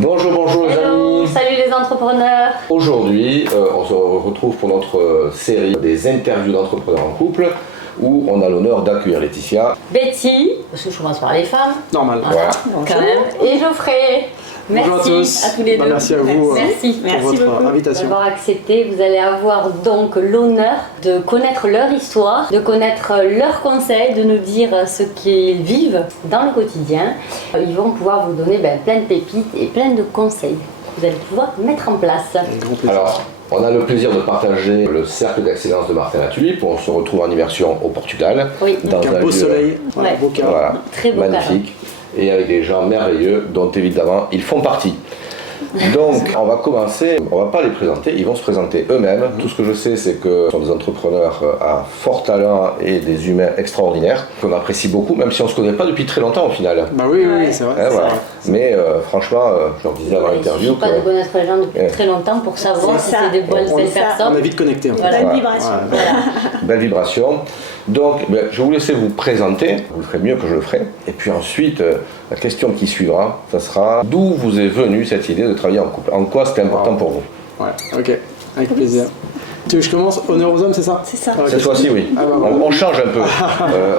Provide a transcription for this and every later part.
Bonjour les amis. Salut les entrepreneurs. Aujourd'hui, on se retrouve pour notre série des interviews d'entrepreneurs en couple où on a l'honneur d'accueillir Laetitia, Betty, parce que je commence par les femmes. Normal. voilà. Quand même. Et Geoffrey. Bonjour à tous. À tous les deux. Merci à vous Merci pour votre invitation. d'avoir accepté. Vous allez avoir donc l'honneur de connaître leur histoire, de connaître leurs conseils, de nous dire ce qu'ils vivent dans le quotidien. Ils vont pouvoir vous donner plein de pépites et plein de conseils que vous allez pouvoir mettre en place. Alors, on a le plaisir de partager le cercle d'excellence de Martin Latulippe. On se retrouve en immersion au Portugal. Oui. Dans Un beau lieu, soleil, Ouais. beau cadre. voilà, Très beau magnifique. Et avec des gens merveilleux dont évidemment ils font partie. Donc on va commencer, on va pas les présenter, ils vont se présenter eux-mêmes. Tout ce que je sais c'est que ce sont des entrepreneurs à fort talent et des humains extraordinaires qu'on apprécie beaucoup, même si on se connaît pas depuis très longtemps au final. Bah oui, c'est vrai. Hein, voilà. Mais franchement, je leur disais avant Il ne l'interview suffit pas de connaître les gens depuis très longtemps pour savoir si C'est ça. c'est des bonnes On belles est personnes. vite connectés. En fait. Voilà. Bonne vibration. belle vibration. Donc je vais vous laisser vous présenter, vous le ferez mieux que je le ferai. Et puis ensuite, la question qui suivra, ça sera d'où vous est venue cette idée de travailler en couple? En quoi c'était important pour vous? Ouais, ok, avec plaisir. Tu veux que je commence? Honneur aux hommes, c'est ça? C'est ça. Ok. Cette fois-ci, oui. Ah bah, voilà. On change un peu.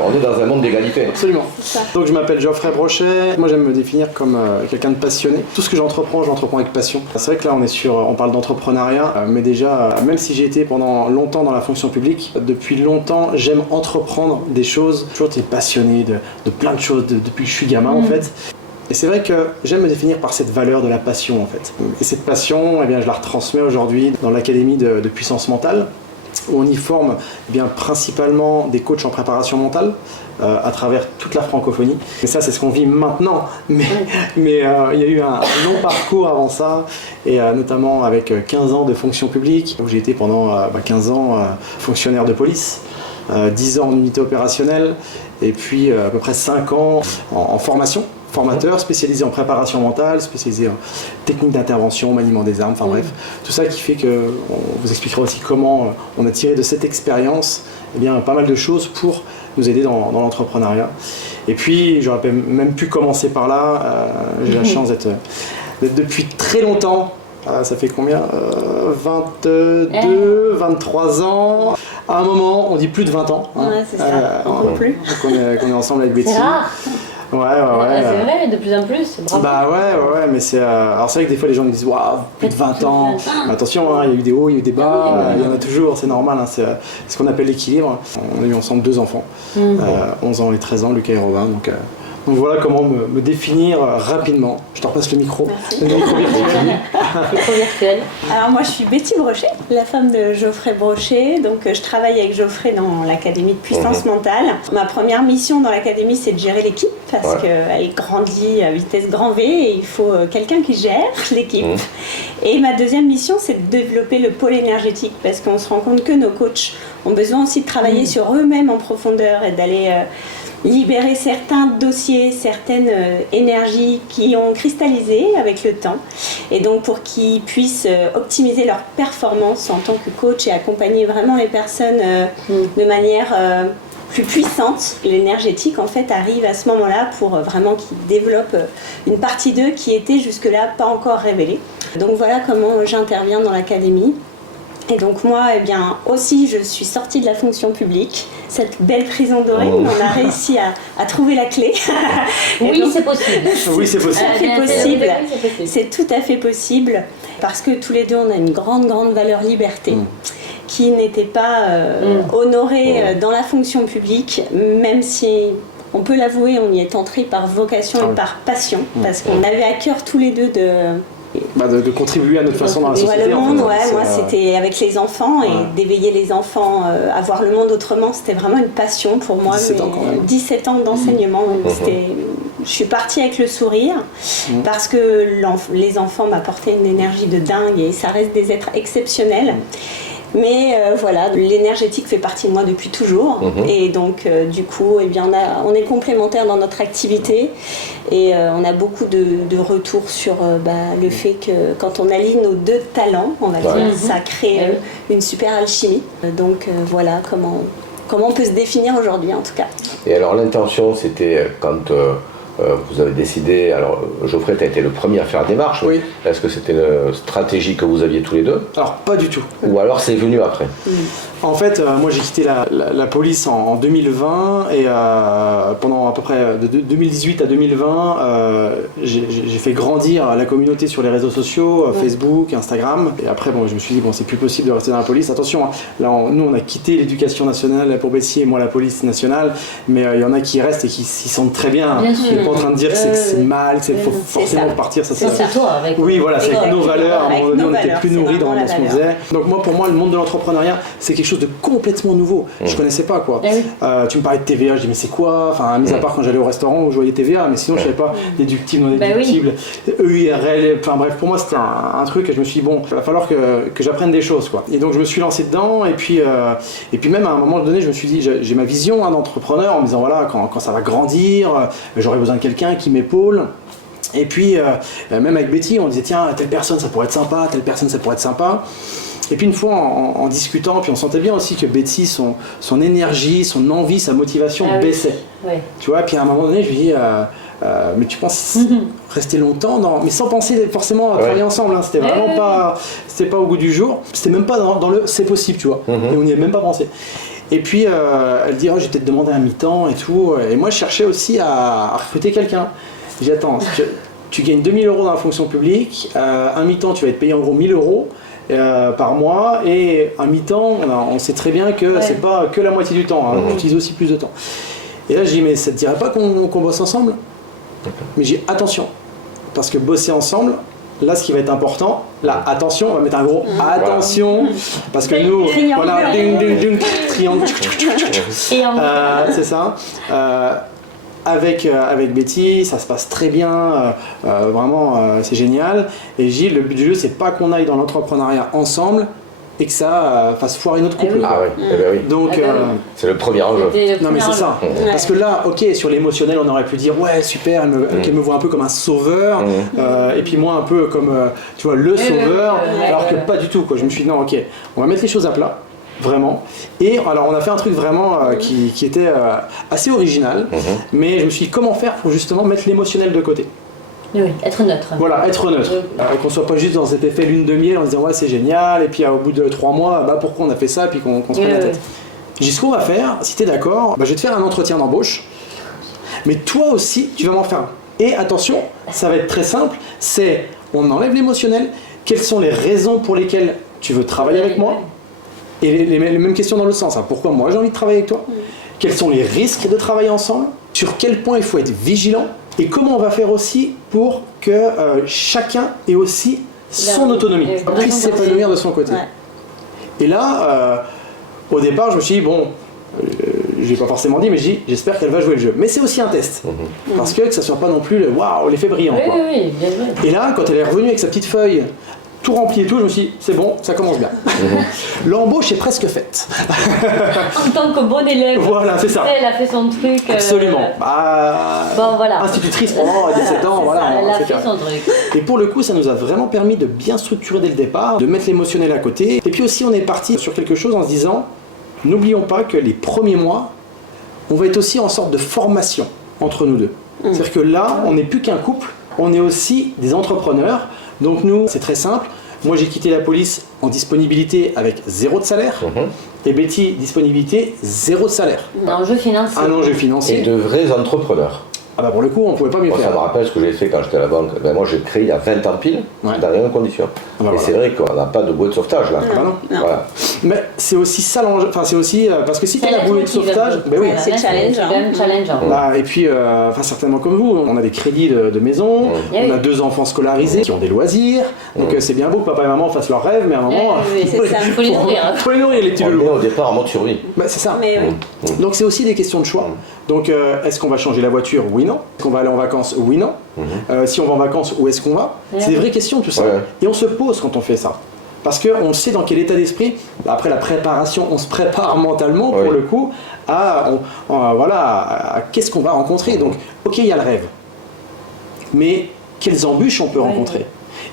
On est dans un monde d'égalité. Absolument. C'est ça. Donc je m'appelle Geoffrey Brochet, moi j'aime me définir comme quelqu'un de passionné. Tout ce que j'entreprends avec passion. C'est vrai que là on parle d'entrepreneuriat, mais déjà, même si j'ai été pendant longtemps dans la fonction publique, depuis longtemps j'aime entreprendre des choses. J'ai toujours été passionné de plein de choses depuis que je suis gamin en fait. Et c'est vrai que j'aime me définir par cette valeur de la passion en fait. Et cette passion, eh bien, je la retransmets aujourd'hui dans l'académie de puissance mentale, où on y forme principalement des coachs en préparation mentale à travers toute la francophonie. Et ça, c'est ce qu'on vit maintenant, mais il y a eu un long parcours avant ça, et notamment avec 15 ans de fonction publique, où j'ai été pendant 15 ans fonctionnaire de police, 10 ans en unité opérationnelle, et puis à peu près 5 ans en formation. Formateur spécialisé en préparation mentale, spécialisé en technique d'intervention, maniement des armes, enfin bref, tout ça qui fait que on vous expliquera aussi comment on a tiré de cette expérience pas mal de choses pour nous aider dans l'entrepreneuriat. Et puis j'aurais même pu commencer par là, j'ai la chance d'être depuis très longtemps, ça fait combien 22, 23 ans. À un moment, on dit plus de 20 ans. Ouais, c'est ça, on peut plus. Qu'on est ensemble avec Betty. C'est rare. Ouais. C'est vrai, de plus en plus. Bravo. Bah ouais, mais c'est. Alors c'est vrai que des fois les gens me disent waouh, plus de 20 ans. Mais attention, il y a eu des hauts, il y a eu des bas, il y en a toujours, c'est normal, c'est ce qu'on appelle l'équilibre. On a eu ensemble 2 enfants, 11 ans et 13 ans, Lucas et Robin. Donc voilà comment me définir rapidement. Je te repasse le micro. Merci. Le micro virtuel. Micro virtuel. Alors moi je suis Betty Brochet, la femme de Geoffrey Brochet. Donc je travaille avec Geoffrey dans l'académie de puissance mentale. Ma première mission dans l'académie c'est de gérer l'équipe parce qu'elle grandit à vitesse grand V et il faut quelqu'un qui gère l'équipe. Et ma deuxième mission c'est de développer le pôle énergétique parce qu'on se rend compte que nos coachs ont besoin aussi de travailler sur eux-mêmes en profondeur et d'aller libérer certains dossiers, certaines énergies qui ont cristallisé avec le temps. Et donc pour qu'ils puissent optimiser leur performance en tant que coach et accompagner vraiment les personnes de manière plus puissante. L'énergétique en fait arrive à ce moment-là pour vraiment qu'ils développent une partie d'eux qui était jusque-là pas encore révélée. Donc voilà comment j'interviens dans l'académie. Et donc moi, aussi, je suis sortie de la fonction publique, cette belle prison dorée, où on a réussi à trouver la clé. Oui, c'est possible. Oui, c'est possible. C'est tout à fait possible, parce que tous les deux, on a une grande valeur liberté. Qui n'était pas honorée dans la fonction publique, même si, on peut l'avouer, on y est entré par vocation et par passion, parce qu'on avait à cœur tous les deux de contribuer à notre façon dans la société. Le monde, moi c'était avec les enfants et d'éveiller les enfants à voir le monde autrement, c'était vraiment une passion pour moi. 17 ans d'enseignement, je suis partie avec le sourire parce que les enfants m'apportaient une énergie de dingue et ça reste des êtres exceptionnels. Mais l'énergétique fait partie de moi depuis toujours. Et donc, du coup, on est complémentaires dans notre activité. Et on a beaucoup de retours sur le fait que quand on allie nos 2 talents, on va dire, ça crée une super alchimie. Donc, voilà comment on peut se définir aujourd'hui, en tout cas. Et alors, l'intention, c'était quand vous avez décidé, alors Geoffrey, tu as été le premier à faire la démarche. Oui. Est-ce que c'était une stratégie que vous aviez tous les deux? Alors pas du tout. Ou alors c'est venu après? En fait, moi j'ai quitté la police en 2020 et pendant à peu près de 2018 à 2020, j'ai fait grandir la communauté sur les réseaux sociaux, Facebook, Instagram. Et après, bon, je me suis dit, bon, c'est plus possible de rester dans la police. Attention, hein, là, nous on a quitté l'éducation nationale pour Betty et moi la police nationale, mais il y en a qui restent et qui s'y sentent très bien. Bien Je sûr. suis pas en train de dire que c'est mal, qu'il faut forcément ça. partir. Ça, C'est toi avec. oui, voilà, c'est avec nos valeurs. À un moment donné, Avec on nos était valeurs, plus c'est nourris vraiment dans la ce qu'on valeur. faisait. Donc moi, pour moi, le monde de l'entrepreneuriat, c'est quelque chose de complètement nouveau. Je connaissais pas, quoi. Eh oui. Tu me parlais de TVA, je dis mais c'est quoi? Enfin, mis à part quand j'allais au restaurant où je voyais TVA, mais sinon je savais pas déductible, non Bah oui. déductible, EIRL, enfin bref, pour moi c'était un truc et je me suis dit bon, il va falloir que j'apprenne des choses, quoi. Et donc je me suis lancé dedans et puis même à un moment donné, je me suis dit, j'ai ma vision d'entrepreneur en me disant voilà, quand ça va grandir, j'aurai besoin de quelqu'un qui m'épaule. Et puis, même avec Betty, on disait tiens, telle personne ça pourrait être sympa, telle personne ça pourrait être sympa. Et puis une fois en discutant, puis on sentait bien aussi que Betty, son énergie, son envie, sa motivation baissait. Ouais. Tu vois, puis à un moment donné, je lui dis mais tu penses rester longtemps mais sans penser forcément à travailler ensemble, hein. C'était vraiment pas au goût du jour. C'était même pas dans le c'est possible, tu vois. Et on n'y avait même pas pensé. Et puis elle dit oh, je vais peut-être demander un mi-temps et tout. Et moi je cherchais aussi à recruter quelqu'un. J'ai dit attends, tu gagnes 2000 € dans la fonction publique, un mi-temps tu vas être payé en gros 1000 € par mois, et un mi-temps on sait très bien que c'est pas que la moitié du temps, hein, on utilise aussi plus de temps. Et là je dis mais ça te dirait pas qu'on bosse ensemble? Mais j'ai dit attention, parce que bosser ensemble, là ce qui va être important, là attention, on va mettre un gros attention, parce que nous, voilà, triangle, c'est ça. Avec Betty, ça se passe très bien, vraiment c'est génial. Et j'ai dit, le but du jeu, c'est pas qu'on aille dans l'entrepreneuriat ensemble et que ça fasse foirer notre couple. Ah oui, eh ben oui. Donc, C'est le premier enjeu. non mais c'est ça. Parce que là, ok, sur l'émotionnel, on aurait pu dire ouais super, qu'elle me voit un peu comme un sauveur, et puis moi un peu comme tu vois le sauveur, alors que pas du tout, quoi. Je me suis dit non, ok, on va mettre les choses à plat. Vraiment. Et alors on a fait un truc vraiment qui était assez original, mais je me suis dit comment faire pour justement mettre l'émotionnel de côté. Oui, être neutre. Voilà, être neutre. Qu'on soit pas juste dans cet effet lune de miel en se disant ouais c'est génial, et puis au bout de 3 mois, bah pourquoi on a fait ça, et puis qu'on se prenne la tête. J'ai dit ce qu'on va faire, si t'es d'accord, bah, je vais te faire un entretien d'embauche, mais toi aussi tu vas m'en faire un. Et attention, ça va être très simple, c'est on enlève l'émotionnel, quelles sont les raisons pour lesquelles tu veux travailler avec moi? Et les mêmes questions dans le sens, hein. Pourquoi moi j'ai envie de travailler avec toi? Quels sont les risques de travailler ensemble? Sur quel point il faut être vigilant? Et comment on va faire aussi pour que chacun ait aussi son autonomie, puisse s'épanouir de son côté. Et là, au départ, je me suis dit, bon, je l'ai pas forcément dit, mais je dis, j'espère qu'elle va jouer le jeu. Mais c'est aussi un test, parce que ça soit pas non plus le waouh, l'effet brillant. Quoi. Oui, bien joué. Et là, quand elle est revenue avec sa petite feuille, tout rempli et tout, je me suis dit, c'est bon, ça commence bien. L'embauche est presque faite. En tant que bon élève, voilà, c'est ça. elle a fait son truc. Absolument. Bon, voilà. Institutrice pendant 17 ans, voilà. Elle a etc. fait son truc. Et pour le coup, ça nous a vraiment permis de bien structurer dès le départ, de mettre l'émotionnel à côté. Et puis aussi, on est parti sur quelque chose en se disant, n'oublions pas que les premiers mois, on va être aussi en sorte de formation entre nous deux. C'est-à-dire que là, on n'est plus qu'un couple, on est aussi des entrepreneurs. Donc nous, c'est très simple. Moi, j'ai quitté la police en disponibilité avec 0 de salaire. Et Betty, disponibilité, 0 de salaire. Un enjeu financier. Un enjeu financier. Et de vrais entrepreneurs. Ah bah pour le coup, on pouvait pas mieux Moi, ça faire. me rappelle ce que j'ai fait quand j'étais à la banque. Ben, moi, j'ai créé il y a 20 ans pile, dans les mêmes conditions. bah et voilà. c'est vrai qu'on n'a pas de bouée de sauvetage là. Ah bah non. Voilà. Mais c'est aussi ça l'enjeu. Enfin, c'est aussi parce que si tu as la bouée de sauvetage, ben oui. C'est challengeant. quand même challengeant. Bah, et puis, certainement comme vous, on a des crédits de maison, Eh on a oui. 2 enfants scolarisés qui ont des loisirs, donc c'est bien beau que papa et maman fassent leurs rêves, mais à un moment, Oui, c'est ça, il faut les nourrir. faut les nourrir les petits On loulous. est au départ en mode survie. Bah, c'est ça. Mais oui. Donc c'est aussi des questions de choix. Donc est-ce qu'on va changer la voiture? Oui, non. Est-ce qu'on va aller en vacances? Oui, non. Si on va en vacances, où est-ce qu'on va? C'est des vraies questions tout ça. Ouais. Et on se pose quand on fait ça. Parce qu'on sait dans quel état d'esprit, après la préparation, on se prépare mentalement pour le coup à qu'est-ce qu'on va rencontrer. Donc ok, il y a le rêve. Mais quelles embûches on peut rencontrer?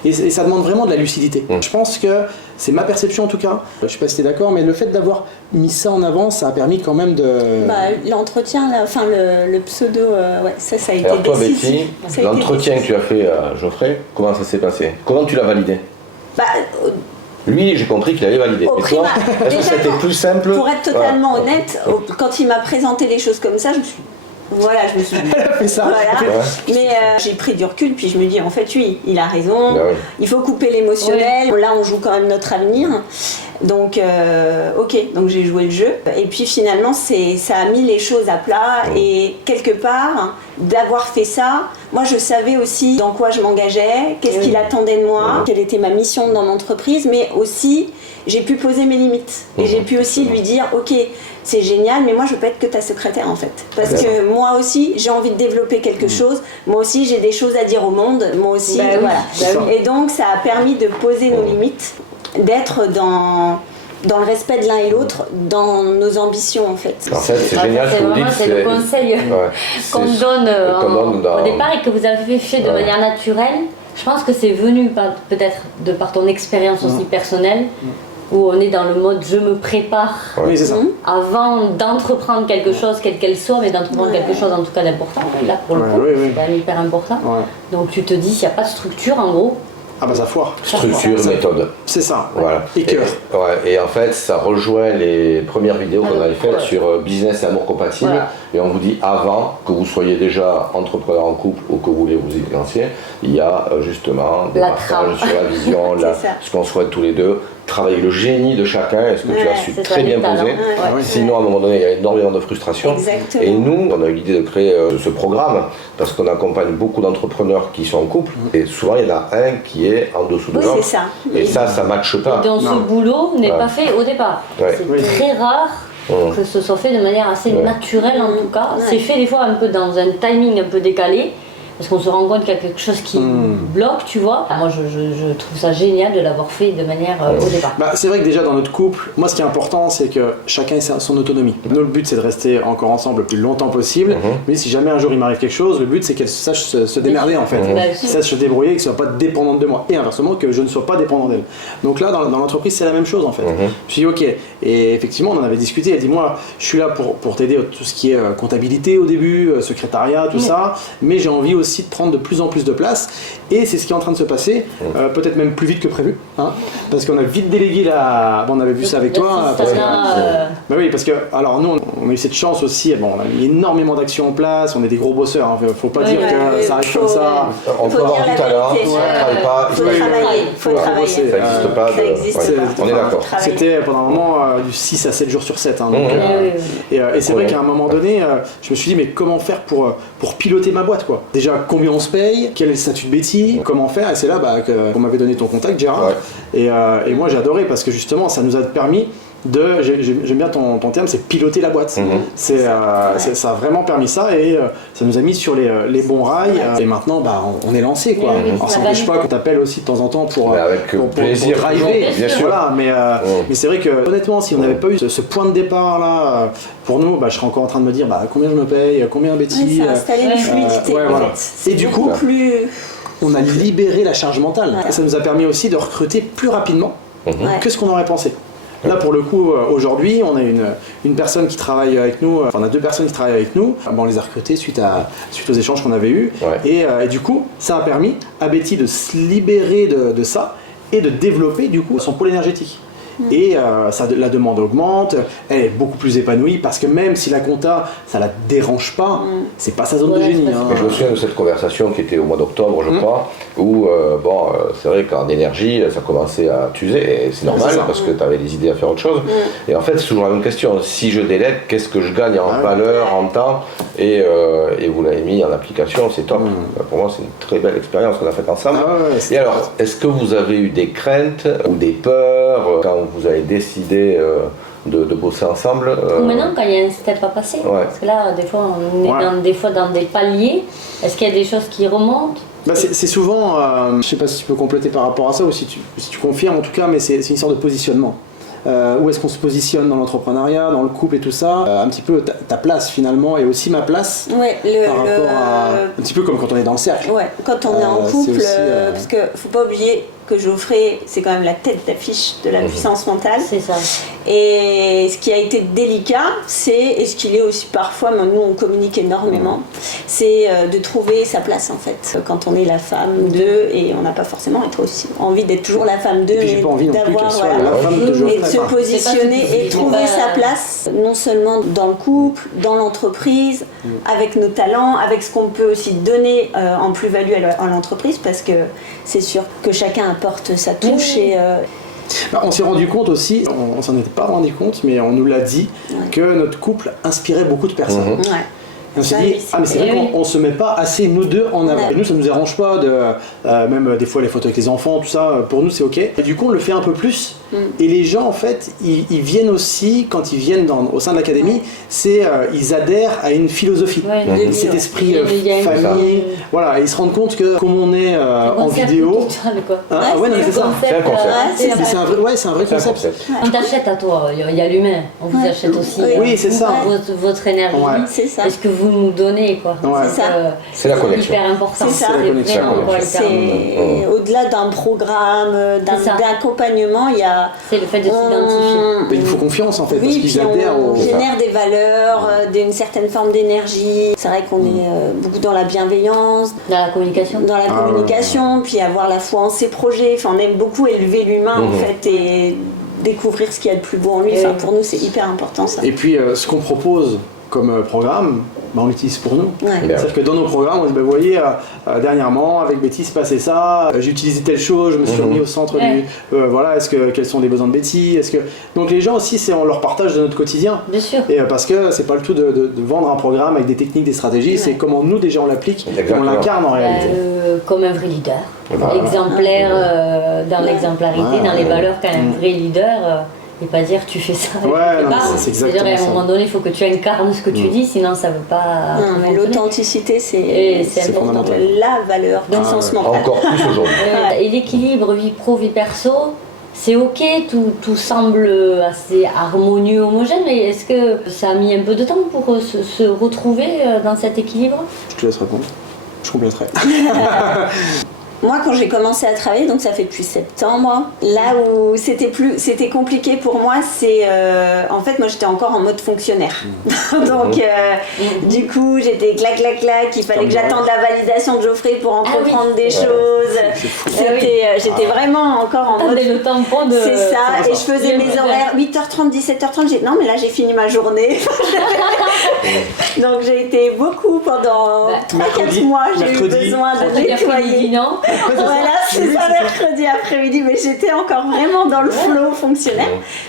Et ça demande vraiment de la lucidité. Je pense que c'est ma perception en tout cas. Je sais pas si tu es d'accord, mais le fait d'avoir mis ça en avant, ça a permis quand même de... L'entretien, enfin le pseudo, ça a été Alors toi décisif. Betty, l'entretien que tu as fait à Geoffrey, comment ça s'est passé? Comment tu l'as validé? Lui, j'ai compris qu'il avait validé. Et toi, est-ce que c'était plus simple? Pour être totalement honnête, quand il m'a présenté les choses comme ça, je me suis dit, Elle a fait ça. voilà. Mais j'ai pris du recul, puis je me dis, en fait, oui, il a raison. Il faut couper l'émotionnel. Là, on joue quand même notre avenir. Donc, donc j'ai joué le jeu. Et puis finalement, ça a mis les choses à plat. Et quelque part, d'avoir fait ça, moi, je savais aussi dans quoi je m'engageais, qu'est-ce qu'il attendait de moi, quelle était ma mission dans l'entreprise, mais aussi, j'ai pu poser mes limites. Et j'ai pu aussi lui dire, ok, c'est génial, mais moi je veux pas être que ta secrétaire en fait. Parce que moi aussi j'ai envie de développer quelque chose, moi aussi j'ai des choses à dire au monde, moi aussi, voilà. Et donc ça a permis de poser nos limites, d'être dans le respect de l'un et l'autre, dans nos ambitions en fait. En fait, c'est génial ce que vous dites. C'est le conseil qu'on donne au départ et que vous avez fait de manière naturelle. Je pense que c'est venu peut-être de par ton expérience aussi personnelle, où on est dans le mode je me prépare avant d'entreprendre quelque chose, quelle qu'elle soit, mais d'entreprendre quelque chose en tout cas d'important. Là pour le coup, c'est quand même hyper important. Donc tu te dis, s'il n'y a pas de structure en gros, Ah bah ça foire. Structure, méthode. C'est ça. Voilà. Et cœur. Et en fait, ça rejoint les premières vidéos qu'on avait faites sur business et amour compatible. Voilà. Et on vous dit avant que vous soyez déjà entrepreneur en couple ou que vous voulez vous y lancer, il y a justement des partages sur la vision, ce qu'on souhaite tous les deux. Travailler le génie de chacun, est-ce que tu as su très bien poser. Sinon, à un moment donné, il y a énormément de frustration. Exactement. Et nous, on a eu l'idée de créer ce programme parce qu'on accompagne beaucoup d'entrepreneurs qui sont en couple. Et souvent, il y en a un qui est en dessous de l'autre. C'est ça. Et ça ne matche pas. Et donc ce boulot n'est pas fait au départ. C'est très rare que ce soit fait de manière assez naturelle en tout cas. C'est fait des fois un peu dans un timing un peu décalé. Parce qu'on se rend compte qu'il y a quelque chose qui bloque, tu vois. Moi, je trouve ça génial de l'avoir fait de manière au départ. C'est vrai que déjà dans notre couple, moi ce qui est important, c'est que chacun ait son autonomie. Nous, le but, c'est de rester encore ensemble le plus longtemps possible. Mais si jamais un jour il m'arrive quelque chose, le but, c'est qu'elle sache se démerder en fait. Qu'elle sache se débrouiller, qu'elle ne soit pas dépendante de moi. Et inversement, que je ne sois pas dépendant d'elle. Donc là, dans l'entreprise, c'est la même chose en fait. Je suis dit, ok. Et effectivement, on en avait discuté. Elle dit, moi, je suis là pour t'aider tout ce qui est comptabilité au début, secrétariat, tout ça. Mais j'ai envie aussi de prendre de plus en plus de place et c'est ce qui est en train de se passer, peut-être même plus vite que prévu, parce qu'on a vite délégué on avait vu ça avec toi. Parce que alors nous on a eu cette chance aussi, on a mis énormément d'actions en place, on est des gros bosseurs, faut pas dire que ça arrive comme ça. On peut avoir du talent, on ne travaille pas, il faut travailler. Ça n'existe pas, on est d'accord. C'était pendant un moment du 6 à 7 jours sur 7. Et c'est vrai qu'à un moment donné, je me suis dit mais comment faire pour piloter ma boîte quoi. Déjà combien on se paye, quel est le statut de Betty, comment faire, et c'est là qu'on m'avait donné ton contact Gérard, et moi j'ai adoré parce que justement ça nous a permis de, j'aime bien ton terme, c'est piloter la boîte. Ça a vraiment permis ça et ça nous a mis sur les bons rails et maintenant on est lancé quoi. Alors ça n'empêche pas qu'on t'appelle aussi de temps en temps pour plaisir, driver, bien sûr. Voilà, mais c'est vrai que honnêtement si on n'avait pas eu ce point de départ là, pour nous, je serais encore en train de me dire combien je me paye, combien Betty. Ça a installé une fluidité. Voilà. Et du coup, on a libéré la charge mentale. Et ça nous a permis aussi de recruter plus rapidement que ce qu'on aurait pensé. Là pour le coup aujourd'hui on a une personne qui travaille avec nous, on a 2 personnes qui travaillent avec nous, on les a recrutées suite aux échanges qu'on avait eus et du coup ça a permis à Betty de se libérer de ça et de développer du coup son pôle énergétique. Et la demande augmente, elle est beaucoup plus épanouie parce que même si la compta ça la dérange pas, c'est pas sa zone de génie. Je me souviens de cette conversation qui était au mois d'octobre je crois, où c'est vrai qu'en énergie ça commençait à t'user et c'est normal parce que tu avais des idées à faire autre chose. Et en fait c'est toujours la même question, si je délègue, qu'est-ce que je gagne en valeur, en temps, et vous l'avez mis en application, c'est top. Pour moi c'est une très belle expérience qu'on a faite ensemble. Et alors, est-ce que vous avez eu des craintes ou des peurs quand vous avez décidé de bosser ensemble Ou maintenant quand il y a un step à passer, parce que là des fois on est dans des paliers, est-ce qu'il y a des choses qui remontent? C'est souvent, je sais pas si tu peux compléter par rapport à ça ou si tu confirmes en tout cas, mais c'est une sorte de positionnement. où est-ce qu'on se positionne dans l'entrepreneuriat, dans le couple et tout ça, un petit peu ta place finalement et aussi ma place Ouais, par rapport à un petit peu comme quand on est dans le cercle. Ouais, quand on est en couple, aussi, parce que faut pas oublier que Geoffrey, c'est quand même la tête d'affiche de la puissance mentale. C'est ça. Et ce qui a été délicat, et ce qu'il est aussi parfois, mais nous on communique énormément, c'est de trouver sa place en fait. Quand on est la femme d'eux, et on n'a pas forcément aussi envie d'être toujours la femme d'eux, Et puis j'ai pas envie non plus qu'elle soit la femme de Geoffrey. Et de se positionner et trouver sa place, non seulement dans le couple, dans l'entreprise, avec nos talents, avec ce qu'on peut aussi donner en plus-value à l'entreprise, parce que c'est sûr que chacun apporte sa touche et... On s'est rendu compte aussi, on s'en était pas rendu compte, mais on nous l'a dit, que notre couple inspirait beaucoup de personnes. Ouais. Et on s'est dit, mais c'est vrai qu'on se met pas assez nous deux en avant. Ouais. Et nous, ça nous dérange pas de, même des fois les photos avec les enfants, tout ça, pour nous c'est ok. Et du coup, on le fait un peu plus. Et les gens, en fait, ils viennent aussi, quand ils viennent au sein de l'académie, ils adhèrent à une philosophie. Ouais, cet esprit il y a famille. Voilà, et ils se rendent compte que comme on est en vidéo. Ouais, non, c'est ça. C'est un concept. C'est un vrai concept. On t'achète à toi, il y a l'humain, on vous achète aussi. Oui, c'est ça. Votre énergie. Ouais. C'est ça. Est-ce que vous nous donnez quoi. Ouais. C'est ça. C'est la connexion. Hyper important. C'est ça. la connexion. Vraiment quoi, C'est hyper au-delà d'un programme, C'est ça. d'accompagnement, il y a... C'est le fait de s'identifier. Il nous faut confiance en fait, parce Oui, qu'ils puis adhèrent on au. génère des valeurs, d'une certaine forme d'énergie. C'est vrai qu'on est beaucoup dans la bienveillance, Dans la communication. dans la communication, puis avoir la foi en ses projets. Enfin, on aime beaucoup élever l'humain en fait et découvrir ce qu'il y a de plus beau en lui. Enfin, pour nous, c'est hyper important ça. Et puis ce qu'on propose comme programme, on l'utilise pour nous. Ouais. C'est-à-dire que dans nos programmes, on dit, vous voyez, dernièrement, avec Betty, c'est passé ça, j'ai utilisé telle chose, je me suis remis au centre du... voilà, quels sont les besoins de Betty Donc les gens aussi, on leur partage de notre quotidien. Bien sûr. Et parce que c'est pas le tout de vendre un programme avec des techniques, des stratégies, c'est comment nous déjà on l'applique, et on l'incarne en réalité. Comme un vrai leader. Voilà. Exemplaire dans l'exemplarité, dans les valeurs qu'un vrai leader. Et pas dire tu fais ça. Ouais, non, c'est exactement à un ça. moment donné, il faut que tu incarnes ce que tu dis, sinon ça ne veut pas. Non, mais l'authenticité, Et c'est c'est fondamental. la valeur de sens mental. Encore plus aujourd'hui. Et l'équilibre vie pro, vie perso, c'est ok, tout semble assez harmonieux, homogène, mais est-ce que ça a mis un peu de temps pour se retrouver dans cet équilibre? Je te laisse répondre. Je compléterai. Moi, quand j'ai commencé à travailler, donc ça fait depuis septembre, là où c'était compliqué pour moi, c'est en fait, moi j'étais encore en mode fonctionnaire. Donc, du coup, j'étais clac, il fallait que j'attende la validation de Geoffrey pour entreprendre des choses. J'étais vraiment encore en mode. Le tampon de. C'est ça, et je faisais mes horaires 8h30, 17h30. Non, mais là j'ai fini ma journée. Donc, j'ai été beaucoup pendant 3-4 mois, j'ai eu besoin de nettoyer. Voilà, c'est ça, mercredi après-midi, mais j'étais encore vraiment dans le flow fonctionnel.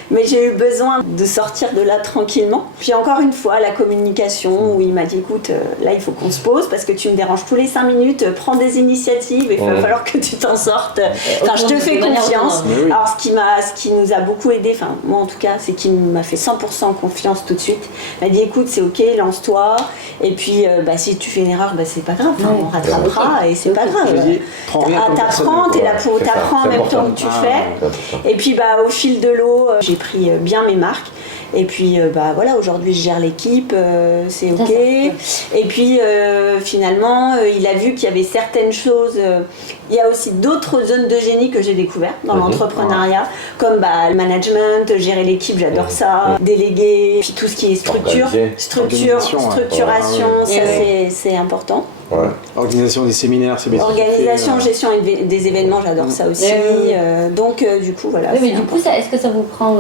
Mais j'ai eu besoin de sortir de là tranquillement. Puis encore une fois, la communication, où il m'a dit, écoute, là il faut qu'on se pose parce que tu me déranges tous les 5 minutes, prends des initiatives, il va falloir que tu t'en sortes. Enfin, je te fais confiance. Alors ce qui nous a beaucoup aidé, enfin moi en tout cas, c'est qu'il m'a fait 100% confiance tout de suite. Il m'a dit, écoute, c'est ok, lance-toi. Et puis, si tu fais une erreur, c'est pas grave, on rattrapera et c'est pas grave. T'apprends, t'es là pour t'apprendre en même temps que tu fais. Et puis au fil de l'eau, j'ai pris bien mes marques. Et puis voilà, aujourd'hui je gère l'équipe, c'est ok. Et puis finalement, il a vu qu'il y avait certaines choses. Il y a aussi d'autres zones de génie que j'ai découvert dans l'entrepreneuriat, comme le management, gérer l'équipe, j'adore ça, déléguer, puis tout ce qui est structuration, ça c'est important. Ouais. Organisation des séminaires, c'est bien. Organisation, gestion des événements, j'adore ça aussi. Donc du coup voilà. Oui, mais du coup, est-ce que ça vous prend,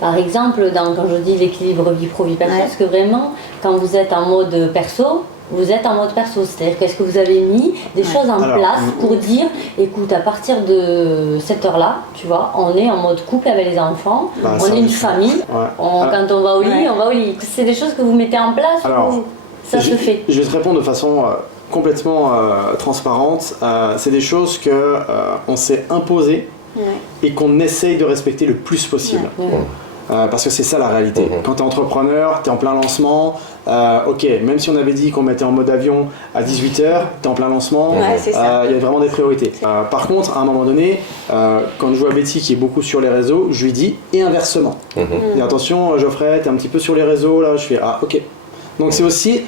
par exemple, quand je dis l'équilibre vie pro vie perso, est-ce que vraiment, quand vous êtes en mode perso, vous êtes en mode perso, c'est-à-dire qu'est-ce que vous avez mis des choses en place pour dire, écoute, à partir de cette heure-là, tu vois, on est en mode couple avec les enfants, on est une famille, quand on va au lit, on va au lit. C'est des choses que vous mettez en place ou ça se fait? Je vais te répondre de façon complètement transparente. C'est des choses que on s'est imposées et qu'on essaye de respecter le plus possible. Parce que c'est ça la réalité. Quand tu es entrepreneur, tu es en plein lancement, ok, même si on avait dit qu'on mettait en mode avion à 18h, tu es en plein lancement, il y a vraiment des priorités. Par contre, à un moment donné, quand je vois Betty qui est beaucoup sur les réseaux, je lui dis, et inversement. Et attention, Geoffrey, tu es un petit peu sur les réseaux, là, je fais, ah ok. Donc c'est aussi,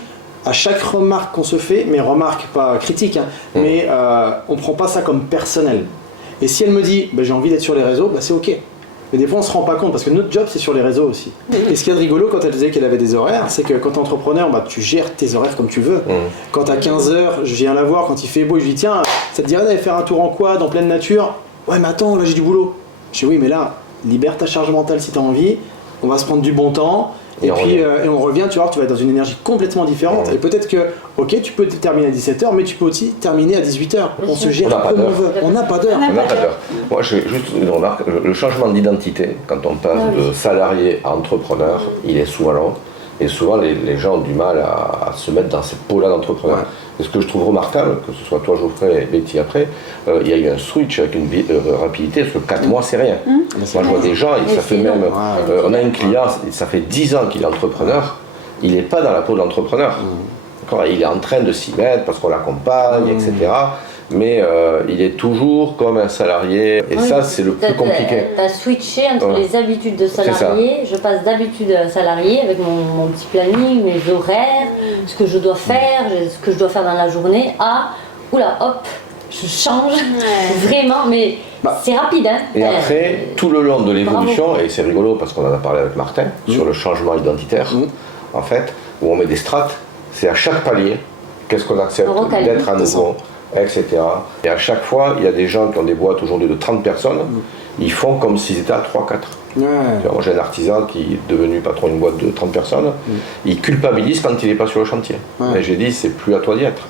à chaque remarque qu'on se fait, mais remarque pas critique, hein, mais on prend pas ça comme personnel. Et si elle me dit, j'ai envie d'être sur les réseaux, c'est ok. Mais des fois on se rend pas compte parce que notre job c'est sur les réseaux aussi. Et ce qui est rigolo quand elle disait qu'elle avait des horaires, c'est que quand tu es entrepreneur, tu gères tes horaires comme tu veux. Quand à 15h, je viens la voir quand il fait beau, je lui dis tiens, ça te dirait d'aller faire un tour en quad en pleine nature? Ouais mais attends, là j'ai du boulot. Je dis oui mais là, libère ta charge mentale si tu as envie, on va se prendre du bon temps. Et puis on revient, tu vois, tu vas être dans une énergie complètement différente. Et peut-être que, ok, tu peux terminer à 17h, mais tu peux aussi terminer à 18h. On se gère comme on veut. On n'a pas d'heure. Moi, j'ai juste une remarque. Le changement d'identité, quand on passe de salarié à entrepreneur, il est souvent long. Et souvent, les gens ont du mal à se mettre dans cette peau-là d'entrepreneur. Et ce que je trouve remarquable, que ce soit toi, Geoffrey, et Betty après, il y a eu un switch avec une rapidité, parce que 4 mois, c'est rien. Moi, je vois des gens, ça fait même... on a une cliente, ça fait 10 ans qu'il est entrepreneur, il n'est pas dans la peau de l'entrepreneur. Il est en train de s'y mettre, parce qu'on l'accompagne, etc. Mais il est toujours comme un salarié, et ça c'est le plus compliqué. Tu as switché entre les habitudes de salarié, je passe d'habitude à salarié avec mon petit planning, mes horaires, ce que je dois faire, ce que je dois faire dans la journée, à, oula hop, je change, vraiment, mais c'est rapide. Hein. Et après, tout le long de l'évolution, et c'est rigolo parce qu'on en a parlé avec Martin, sur le changement identitaire, en fait, où on met des strates, c'est à chaque palier, qu'est-ce qu'on accepte d'être à nouveau, etc. Et à chaque fois, il y a des gens qui ont des boîtes aujourd'hui de 30 personnes, ils font comme s'ils étaient à 3-4. Moi, j'ai un artisan qui est devenu patron d'une boîte de 30 personnes, il culpabilise quand il n'est pas sur le chantier. Et j'ai dit, c'est plus à toi d'y être.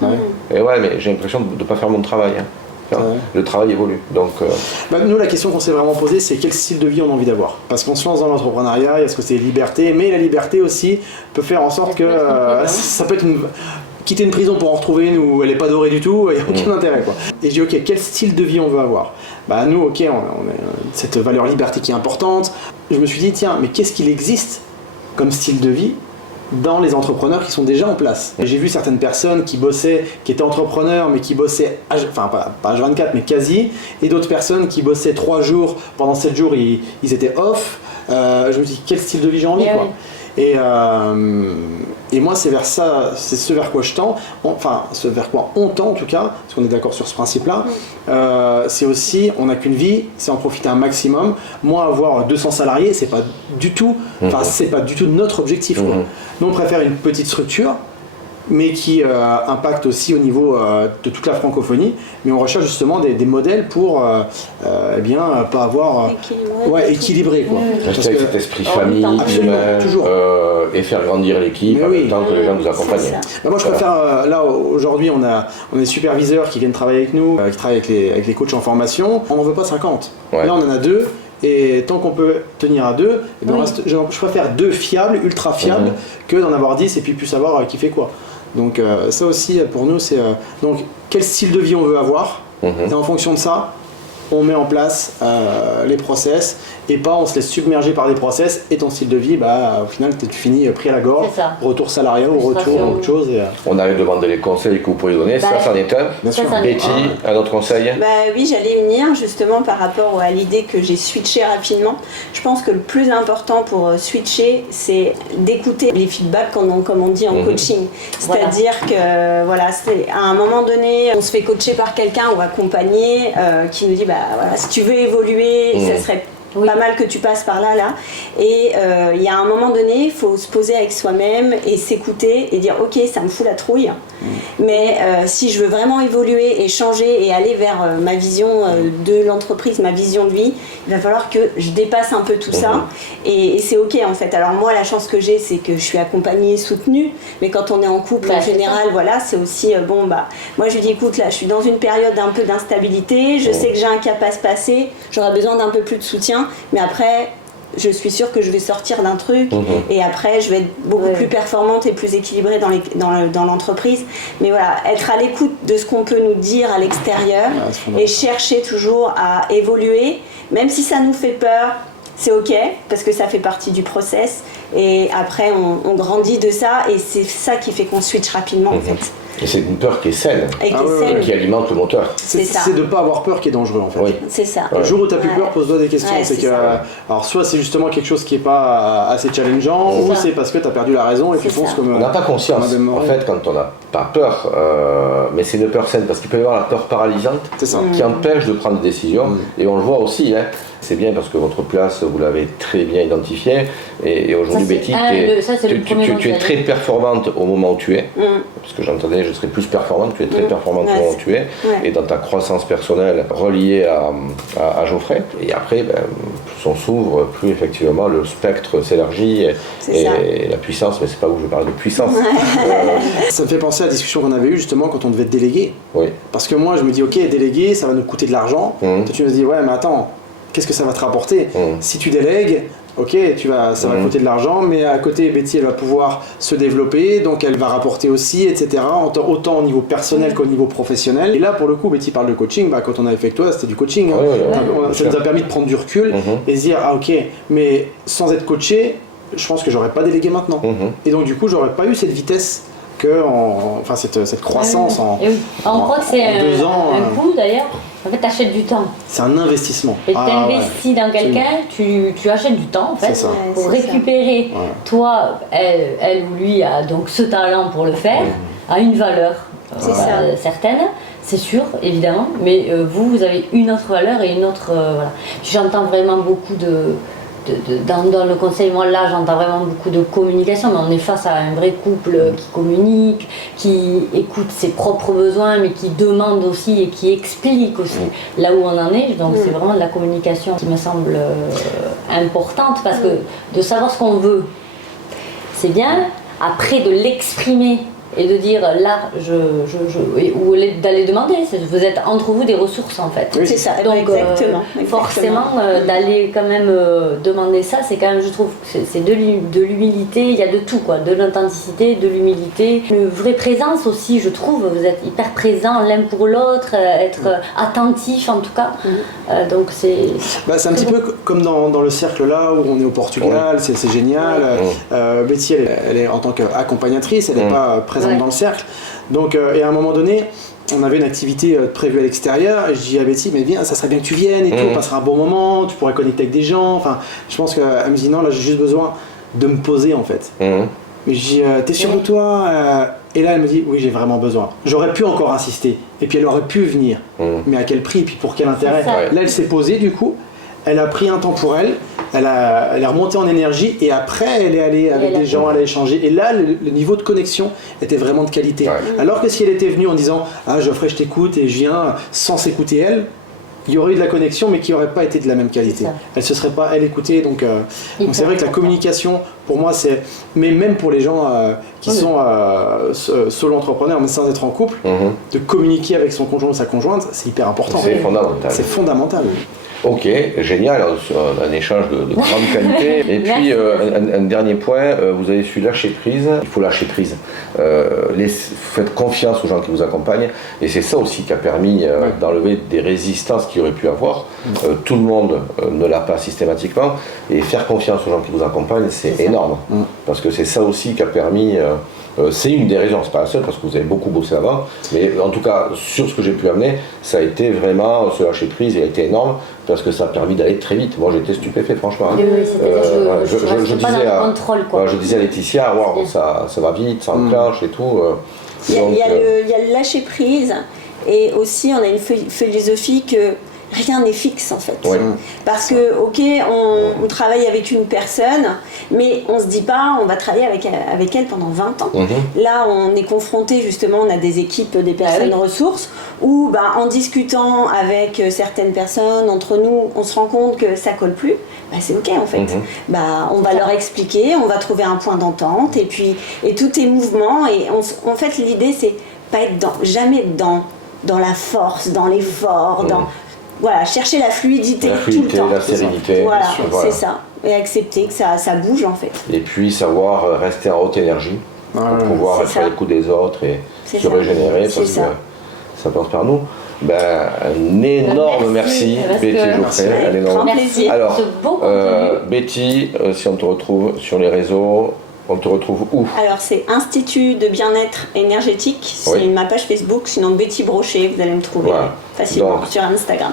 Et mais j'ai l'impression de ne pas faire mon travail. Le travail évolue. Donc, nous, la question qu'on s'est vraiment posée, c'est quel style de vie on a envie d'avoir. Parce qu'on se lance dans l'entrepreneuriat, il y a ce côté liberté, mais la liberté aussi peut faire en sorte que ça peut être quitter une prison pour en retrouver une où elle n'est pas dorée du tout, il n'y a aucun intérêt. Et je dis ok, quel style de vie on veut avoir? Nous, ok, on a cette valeur liberté qui est importante. Je me suis dit, tiens, mais qu'est-ce qu'il existe comme style de vie dans les entrepreneurs qui sont déjà en place? J'ai vu certaines personnes qui bossaient, qui étaient entrepreneurs, mais qui bossaient, pas H24, mais quasi, et d'autres personnes qui bossaient 3 jours, pendant 7 jours, ils étaient off. Je me dis, quel style de vie j'ai envie, quoi. Et moi, c'est vers ça, c'est ce vers quoi je tends, ce vers quoi on tend en tout cas, parce qu'on est d'accord sur ce principe-là. C'est aussi, on n'a qu'une vie, c'est en profiter un maximum. Moi, avoir 200 salariés, c'est pas du tout, c'est pas du tout notre objectif. Nous, on préfère une petite structure, mais qui impacte aussi au niveau de toute la francophonie. Mais on recherche justement des modèles pour pas avoir... équilibré. Rester avec cet esprit famille, toujours. Et faire grandir l'équipe en même temps que les gens nous accompagnent. Moi je préfère, là aujourd'hui on a des superviseurs qui viennent travailler avec nous, qui travaillent avec les coachs en formation. On n'en veut pas 50. Là on en a 2. Et tant qu'on peut tenir à 2, je préfère 2 fiables, ultra fiables, que d'en avoir 10 et puis plus savoir qui fait quoi. Donc ça aussi pour nous c'est donc quel style de vie on veut avoir, et en fonction de ça on met en place les process, et pas on se laisse submerger par des process et ton style de vie, au final tu finis pris à la gorge, retour salarial ou retour à autre chose. On avait demandé les conseils que vous pourriez donner, ça c'en est un. Bien sûr. Betty, un autre conseil? Oui, j'allais y venir justement par rapport à l'idée que j'ai switché rapidement. Je pense que le plus important pour switcher, c'est d'écouter les feedbacks comme on dit en coaching. C'est-à-dire que c'est à un moment donné, on se fait coacher par quelqu'un ou accompagner qui nous dit si tu veux évoluer, ça serait pas mal que tu passes par là. Et il y a un moment donné, il faut se poser avec soi-même et s'écouter et dire ok, ça me fout la trouille, mais si je veux vraiment évoluer et changer et aller vers ma vision de l'entreprise, ma vision de vie, il va falloir que je dépasse un peu tout ça, et c'est ok en fait. Alors moi, la chance que j'ai, c'est que je suis accompagnée, soutenue, mais quand on est en couple en général, c'est aussi moi je lui dis écoute, là je suis dans une période un peu d'instabilité, je sais que j'ai un cap à se passer, j'aurais besoin d'un peu plus de soutien, mais après je suis sûre que je vais sortir d'un truc et après je vais être beaucoup plus performante et plus équilibrée dans l'entreprise. Mais voilà, être à l'écoute de ce qu'on peut nous dire à l'extérieur et chercher toujours à évoluer, même si ça nous fait peur. c'est ok parce que ça fait partie du process et après on grandit de ça et c'est ça qui fait qu'on switch rapidement en fait. Et c'est une peur qui est saine, Et qui est saine. qui alimente le moteur. C'est ça. C'est de ne pas avoir peur qui est dangereux en fait. Oui. C'est ça. Le jour où tu n'as plus peur, pose-toi des questions. Ouais, c'est c'est que, ça. alors soit c'est justement quelque chose qui n'est pas assez challengeant, C'est ou ça. c'est parce que tu as perdu la raison et tu C'est fonces ça. comme On n'a pas conscience, comme un démon. en fait, quand on n'a pas peur, mais c'est une peur saine, parce qu'il peut y avoir la peur paralysante C'est ça. qui empêche de prendre des décisions, et on le voit aussi, hein. C'est bien parce que votre place, vous l'avez très bien identifiée, et aujourd'hui, Betty, tu es très performante au moment où tu es, parce que j'entendais, je serais plus performante, tu es très performante au moment où tu es, et dans ta croissance personnelle reliée à Geoffrey, et après, plus on s'ouvre, plus effectivement le spectre s'élargit, et la puissance, mais c'est pas où je parle de puissance. Ça me fait penser à la discussion qu'on avait eue justement quand on devait déléguer. Oui. Parce que moi je me dis ok, déléguer ça va nous coûter de l'argent. Toi tu me dis ouais mais attends, qu'est-ce que ça va te rapporter si tu délègues? Ok, ça va coûter de l'argent, mais à côté, Betty, elle va pouvoir se développer, donc elle va rapporter aussi, etc., autant au niveau personnel qu'au niveau professionnel. Et là, pour le coup, Betty parle de coaching, quand on avait fait avec toi, c'était du coaching. Ça nous a permis de prendre du recul et se dire, ah ok, mais sans être coaché, je pense que j'aurais pas délégué maintenant. Et donc, du coup, j'aurais pas eu cette vitesse cette croissance on croit que c'est en 2 ans. Un coût d'ailleurs. En fait, tu achètes du temps. C'est un investissement. Et tu investis dans quelqu'un, tu achètes du temps en fait pour récupérer. Toi, elle ou lui a donc ce talent pour le faire, a une valeur certaine, c'est sûr, évidemment, mais vous avez une autre valeur et une autre. Voilà. J'entends vraiment beaucoup dans le conseil, moi là j'entends vraiment beaucoup de communication, mais on est face à un vrai couple qui communique, qui écoute ses propres besoins, mais qui demande aussi et qui explique aussi là où on en est. Donc c'est vraiment de la communication qui me semble importante, parce que de savoir ce qu'on veut, c'est bien. Après de l'exprimer et de dire là, ou d'aller demander, vous êtes entre vous des ressources en fait. Oui. C'est ça, donc exactement. Forcément d'aller quand même demander ça, c'est quand même, je trouve, c'est de l'humilité, il y a de tout quoi, de l'authenticité, de l'humilité, une vraie présence aussi, je trouve, vous êtes hyper présents l'un pour l'autre, être attentif en tout cas, donc c'est... c'est un petit peu comme dans le cercle là où on est au Portugal, c'est génial. Betty elle est en tant qu'accompagnatrice, elle n'est pas présente dans le cercle. Donc, et à un moment donné, on avait une activité prévue à l'extérieur et je dis à Betty, mais viens, ça serait bien que tu viennes et tout, on passera un bon moment, tu pourrais connecter avec des gens. Enfin, je pense qu'elle me dit non, là j'ai juste besoin de me poser en fait. Mais je dis, t'es sûr de toi? Et là elle me dit, oui, j'ai vraiment besoin. J'aurais pu encore insister et puis elle aurait pu venir, mais à quel prix et puis pour quel intérêt? Là elle s'est posée du coup. Elle a pris un temps pour elle, elle est remontée en énergie et après elle est allée avec des gens, elle a échangé. Et là, le niveau de connexion était vraiment de qualité. Alors que si elle était venue en disant « Ah Geoffrey, je t'écoute et je viens » sans s'écouter elle, il y aurait eu de la connexion mais qui n'aurait pas été de la même qualité. Elle se serait pas, elle, écoutée. Donc c'est vrai que la communication, pour moi, c'est... Mais même pour les gens qui sont solo-entrepreneurs mais sans être en couple, de communiquer avec son conjoint ou sa conjointe, c'est hyper important. C'est fondamental. C'est fondamental. Ok, génial, un échange de grande qualité. Et puis un dernier point, vous avez su lâcher prise, il faut lâcher prise. Faites confiance aux gens qui vous accompagnent, et c'est ça aussi qui a permis d'enlever des résistances qu'il y aurait pu avoir. Tout le monde ne l'a pas systématiquement, et faire confiance aux gens qui vous accompagnent, c'est énorme. Parce que c'est ça aussi qui a permis... c'est une des raisons, c'est pas la seule parce que vous avez beaucoup bossé avant, mais en tout cas sur ce que j'ai pu amener, ça a été vraiment ce lâcher prise, il a été énorme parce que ça a permis d'aller très vite. Moi j'étais stupéfait franchement. Je disais à Laetitia, wow, ça va vite, ça enclenche et tout. Il y a le lâcher prise et aussi on a une philosophie que rien n'est fixe en fait. Parce que ok, on travaille avec une personne, mais on se dit pas on va travailler avec elle pendant 20 ans. Là on est confronté justement, on a des équipes, des personnes ressources, où en discutant avec certaines personnes, entre nous, on se rend compte que ça colle plus. C'est ok en fait. On va leur expliquer, on va trouver un point d'entente et tout est mouvement et en fait l'idée c'est pas être jamais dans la force, dans l'effort, voilà, chercher la fluidité tout le temps. La sérénité. Voilà, c'est ça. Et accepter que ça bouge en fait. Et puis savoir rester en haute énergie pour pouvoir être à l'écoute des autres et se régénérer parce que ça passe par nous. Un énorme merci, parce Betty que- Geoffrey, un énorme. Grand plaisir. Alors, Ce beau contenu. Betty, si on te retrouve sur les réseaux, on te retrouve où? Alors c'est Institut de bien-être énergétique, c'est Oui. ma page Facebook, sinon Betty Brochet, vous allez me trouver Voilà. facilement Donc. sur Instagram.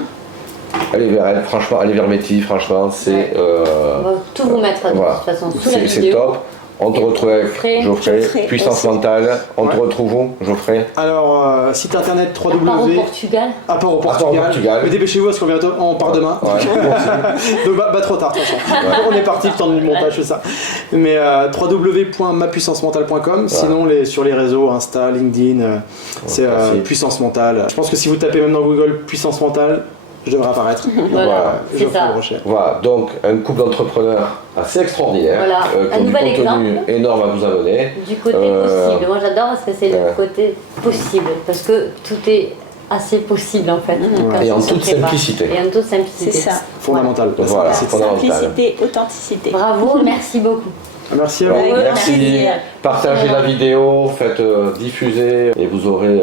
Allez vers elle, franchement, allez vers Betty, franchement, c'est... Ouais. On va tout vous mettre de voilà. toute façon sous la C'est vidéo. top. On te retrouve avec Geoffrey, Puissance aussi. Mentale. On te Ouais. retrouve où, Geoffrey? Alors, site internet À part au www. Portugal. À part au part au Portugal. Portugal. Mais dépêchez-vous parce on part demain. Ouais. Donc, trop tard, de toute façon. On est parti, le temps du montage, tout ça. Mais www.mapuissancementale.com. Sinon, sur les réseaux, Insta, LinkedIn, c'est merci. Puissance Mentale. Je pense que si vous tapez même dans Google Puissance Mentale, je devrais apparaître. Voilà, c'est Geoffrey ça. Brochet. Voilà, donc un couple d'entrepreneurs assez extraordinaire, Voilà, qui un ont du nouvel contenu exemple. énorme à vous amener. Du côté Euh, possible. Moi j'adore parce que c'est ouais. le côté possible. Parce que tout est assez possible en fait. quand Et on en se toute prépare. simplicité. Et en toute simplicité. C'est ça. Fondamental. Voilà, c'est fondamental. Simplicité, authenticité. Bravo, merci beaucoup. Merci à vous. Avec grand Merci, plaisir. partagez la vidéo, faites diffuser et vous aurez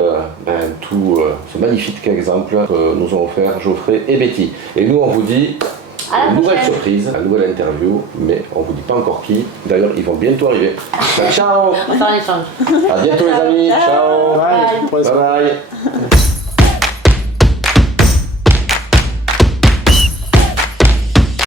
tout ce magnifique exemple que nous ont offert Geoffrey et Betty. Et nous on vous dit À la une nouvelle prochaine. surprise, une nouvelle interview, mais on vous dit pas encore qui. D'ailleurs ils vont bientôt arriver. Ciao, On va faire l'échange. à bientôt les amis, ciao, Bye. Prenez bye soin. bye.